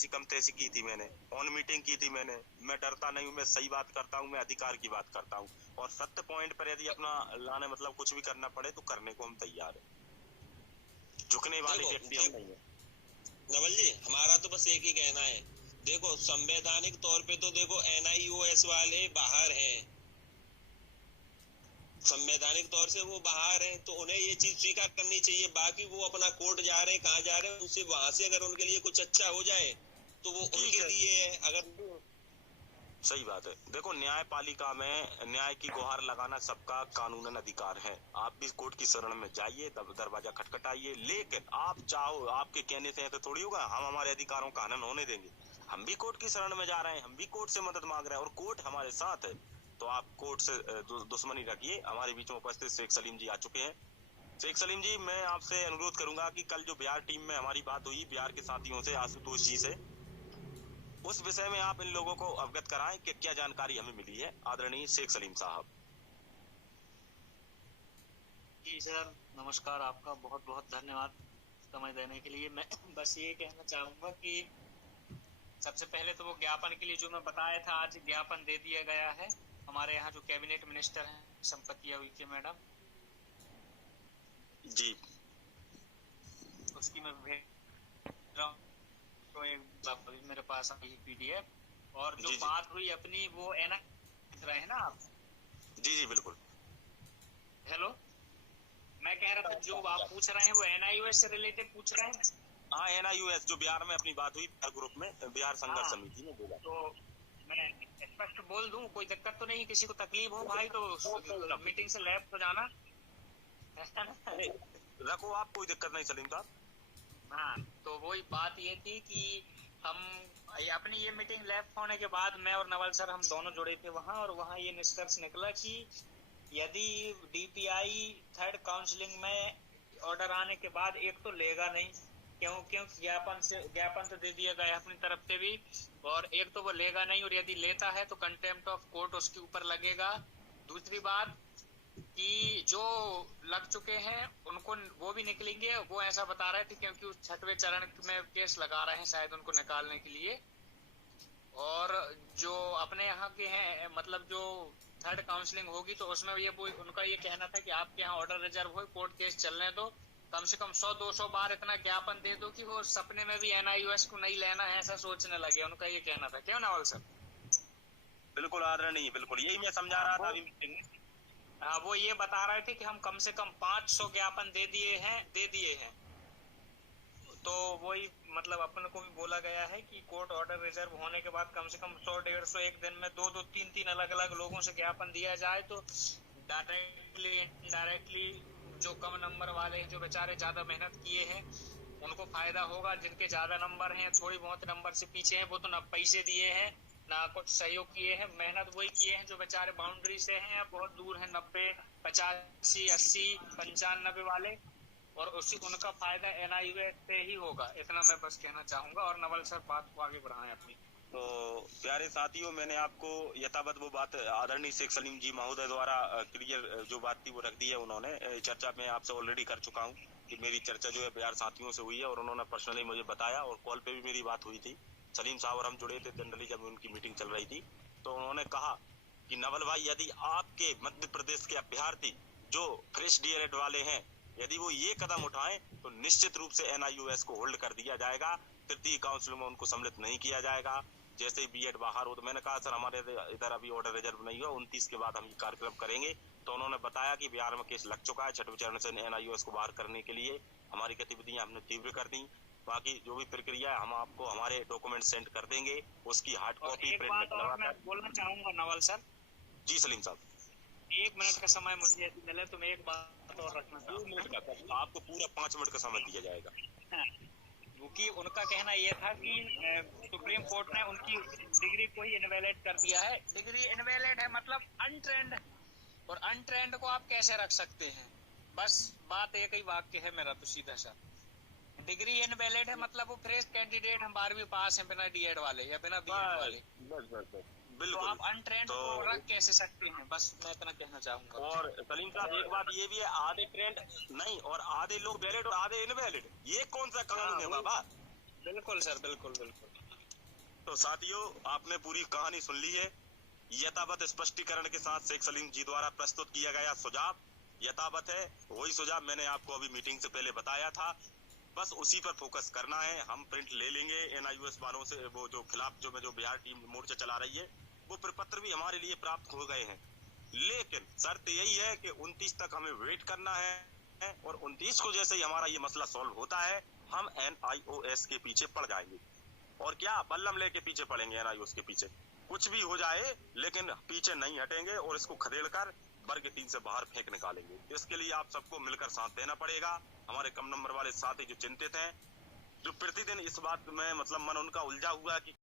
जैसी कम तैसी की थी मैंने, ऑन मीटिंग की थी मैंने। मैं डरता नहीं हूँ, मैं सही बात करता हूँ, मैं अधिकार की बात करता हूँ, और सत्य पॉइंट पर यदि अपना लाने मतलब कुछ भी करना पड़े तो करने को हम तैयार हैं। झुकने वाले व्यक्ति हम नहीं है। नवल जी, हमारा तो बस एक ही कहना है, देखो संवैधानिक तौर पे तो देखो NIOS वाले बाहर हैं, संवैधानिक तौर से वो बाहर हैं, तो उन्हें ये चीज स्वीकार करनी चाहिए। बाकी वो अपना कोर्ट जा रहे हैं, कहाँ जा रहे हैं, उनसे वहां से अगर उनके लिए कुछ अच्छा हो जाए तो वो उनके लिए है। अगर सही बात है। देखो न्यायपालिका में न्याय की गुहार लगाना सबका कानूनन अधिकार है। आप भी कोर्ट की शरण में जाइए, तब दरवाजा खटखटाइए, लेकिन आप चाहो, आपके कहने से तो थोड़ी होगा हम हमारे अधिकारों का हनन होने देंगे। हम भी कोर्ट की शरण में जा रहे हैं, हम भी कोर्ट से मदद मांग रहे हैं और कोर्ट हमारे साथ है। तो आप कोर्ट से दुश्मनी रखिए। हमारे बीच में उपस्थित शेख सलीम जी आ चुके हैं। शेख सलीम जी, मैं आपसे अनुरोध करूंगा कि कल जो बिहार टीम में हमारी बात हुई बिहार के साथियों से, आशुतोष जी से, उस विषय में आप इन लोगों को अवगत कराएं कि क्या जानकारी हमें मिली है। आदरणीय शेख सलीम साहब। जी सर, नमस्कार। आपका बहुत बहुत धन्यवाद समय देने के लिए। मैं बस ये कहना चाहूंगा कि सबसे पहले तो वो ज्ञापन के लिए जो मैं बताया था, आज ज्ञापन दे दिया गया है। हमारे यहाँ जो कैबिनेट मिनिस्टर हैं संपत्ति उइके मैडम जी, उसकी मैं भेज रहा हूँ, तो अभी मेरे पास आई PDF। और जो बात हुई अपनी वो रहे हैं ना आप? जी जी बिल्कुल। हेलो, मैं कह रहा था जो आप पूछ रहे हैं वो NIOS से रिलेटेड पूछ रहे हैं। हाँ, NIOS जो बिहार में अपनी बात हुई, बिहार ग्रुप में, बिहार संघर्ष समिति में बोला। तो मैं स्पष्ट बोल दूं, कोई दिक्कत तो नहीं, किसी को तकलीफ हो भाई तो मीटिंग से लेफ्ट हो जाना। रखो आप, कोई दिक्कत नहीं सलीम साहब। हाँ, तो वही बात ये थी कि हम अपनी ये मीटिंग लेफ्ट होने के बाद मैं और नवल सर हम दोनों जुड़े थे वहाँ, और वहाँ ये निष्कर्ष निकला कि यदि DPI थर्ड काउंसलिंग में ऑर्डर आने के बाद एक तो लेगा नहीं, क्यों ज्ञापन तो दे दिया गया अपनी तरफ से भी, और एक तो वो लेगा नहीं, और यदि लेता है तो कंटेम्प्ट ऑफ कोर्ट उसके ऊपर लगेगा। दूसरी बात कि जो लग चुके हैं उनको वो भी निकलेंगे, वो ऐसा बता रहे थे, क्योंकि उस 6वें चरण में केस लगा रहे हैं शायद उनको निकालने के लिए। और जो अपने यहाँ के हैं, मतलब जो थर्ड काउंसलिंग होगी तो उसमें ये उनका ये कहना था कि आपके यहाँ ऑर्डर रिजर्व हो, कोर्ट केस चलने दो, कम से कम 100-200 बार इतना ज्ञापन दे दो कि वो सपने में भी NIOS को नहीं लेना है ऐसा सोचने लगे। उनका ये कहना था, क्यों नवल सर? बिल्कुल आदरणीय, बिल्कुल यही मैं समझा रहा था अभी मीटिंग में। हाँ, वो ये बता रहे थे कि हम कम से कम 500 ज्ञापन दे दिए हैं। तो वही मतलब अपन को भी बोला गया है कि कोर्ट ऑर्डर रिजर्व होने के बाद कम से कम 100-150 एक दिन में 2-2, 3-3 अलग अलग लोगों से ज्ञापन दिया जाए, तो डायरेक्टली इनडायरेक्टली जो कम नंबर वाले हैं, जो बेचारे ज्यादा मेहनत किए हैं, उनको फायदा होगा। जिनके ज्यादा नंबर हैं, थोड़ी बहुत नंबर से पीछे हैं, वो तो ना पैसे दिए हैं ना कुछ सहयोग किए हैं, मेहनत वही किए हैं जो बेचारे बाउंड्री से हैं, बहुत दूर हैं, 90, 85, 80, 95 वाले, और उसी उनका फायदा NIOS से ही होगा। इतना मैं बस कहना चाहूंगा, और नवल सर बात को आगे बढ़ाएं अपनी। तो प्यारे साथियों, मैंने आपको यथावत वो बात आदरणीय शेख सलीम जी महोदय द्वारा क्लियर जो बात थी वो रख दी है। उन्होंने चर्चा में आपसे ऑलरेडी कर चुका हूँ कि मेरी चर्चा जो है बिहार साथियों से हुई है, और उन्होंने पर्सनली मुझे बताया, और कॉल पे भी मेरी बात हुई थी। सलीम साहब और हम जुड़े थे जनरली जब उनकी मीटिंग चल रही थी, तो उन्होंने कहा कि नवल भाई, यदि आपके मध्य प्रदेश के अभ्यर्थी जो फ्रेश DLED वाले हैं, यदि वो ये कदम उठाएं तो निश्चित रूप से NIOS को होल्ड कर दिया जाएगा, तृतीय काउंसिल में उनको सम्मिलित नहीं किया जाएगा। जैसे ही B.Ed बाहर हो, तो मैंने कहा सर हमारे इधर अभी ऑर्डर रिजर्व नहीं हुआ, 29 के बाद हम ये कार्यक्रम करेंगे। तो उन्होंने बताया कि बिहार में केस लग चुका है, 6वें चरण से NIOS को बाहर करने के लिए हमारी गतिविधियां हमने तीव्र कर दी। बाकी जो भी प्रक्रिया है हम आपको हमारे डॉक्यूमेंट सेंड कर देंगे, उसकी हार्ड कॉपी प्रिंट मैं बोलना चाहूंगा नवल सर। जी सलीम साहब, 1 मिनट का समय मुझे यदि मिले तो मैं एक बात और रखना चाहूंगा। आपको पूरा 5 मिनट का समय दिया जाएगा। क्योंकि उनका कहना यह था कि सुप्रीम कोर्ट ने उनकी डिग्री को ही इनवैलिड कर दिया है। डिग्री इनवैलिड है मतलब अनट्रेंड, और अनट्रेंड को आप कैसे रख सकते हैं? बस बात एक ही वाक्य है मेरा तो सीधा सा, डिग्री इनवैलिड है मतलब वो फ्रेश कैंडिडेट हम 12वीं पास हैं बिना D.Ed वाले या बिना B.Ed वाले। बिल्कुल, तो आप अनट्रेंड को रख कैसे सकते हैं? बस मैं इतना कहना चाहूंगा। और सलीम साहब एक बात ये भी है, आधे ट्रेंड नहीं और आधे लोग वैलिड और आधे इनवैलिड, ये कौन सा कानून है बाबा? बिल्कुल सर, बिल्कुल बिल्कुल। तो साथियों, आपने पूरी कहानी सुन ली है। यथावत स्पष्टीकरण के साथ शेख सलीम जी द्वारा प्रस्तुत किया गया सुझाव यथावत है। वही सुझाव मैंने आपको अभी मीटिंग से पहले बताया था, बस उसी पर फोकस करना है। हम प्रिंट ले लेंगे NIOS वालों से, वो जो खिलाफ जो बिहार टीम मोर्चा चला रही है, वो प्रपत्र भी हमारे लिए प्राप्त हो गए हैं। लेकिन शर्त यही है कि 29 तक हमें वेट करना है और 29 को जैसे ही हमारा ये मसला सॉल्व होता है, हम NIOS के पीछे पड़ जाएंगे। और क्या, बल्लम लेके पीछे पड़ेंगे NIOS के पीछे। कुछ भी हो जाए लेकिन पीछे नहीं हटेंगे और इसको खदेड़कर वर्ग 3 से बाहर फेंक निकालेंगे। इसके लिए आप सबको मिलकर साथ देना पड़ेगा। हमारे कम नंबर वाले साथी जो चिंतित हैं, जो प्रतिदिन इस बात में मतलब मन उनका उलझा हुआ है कि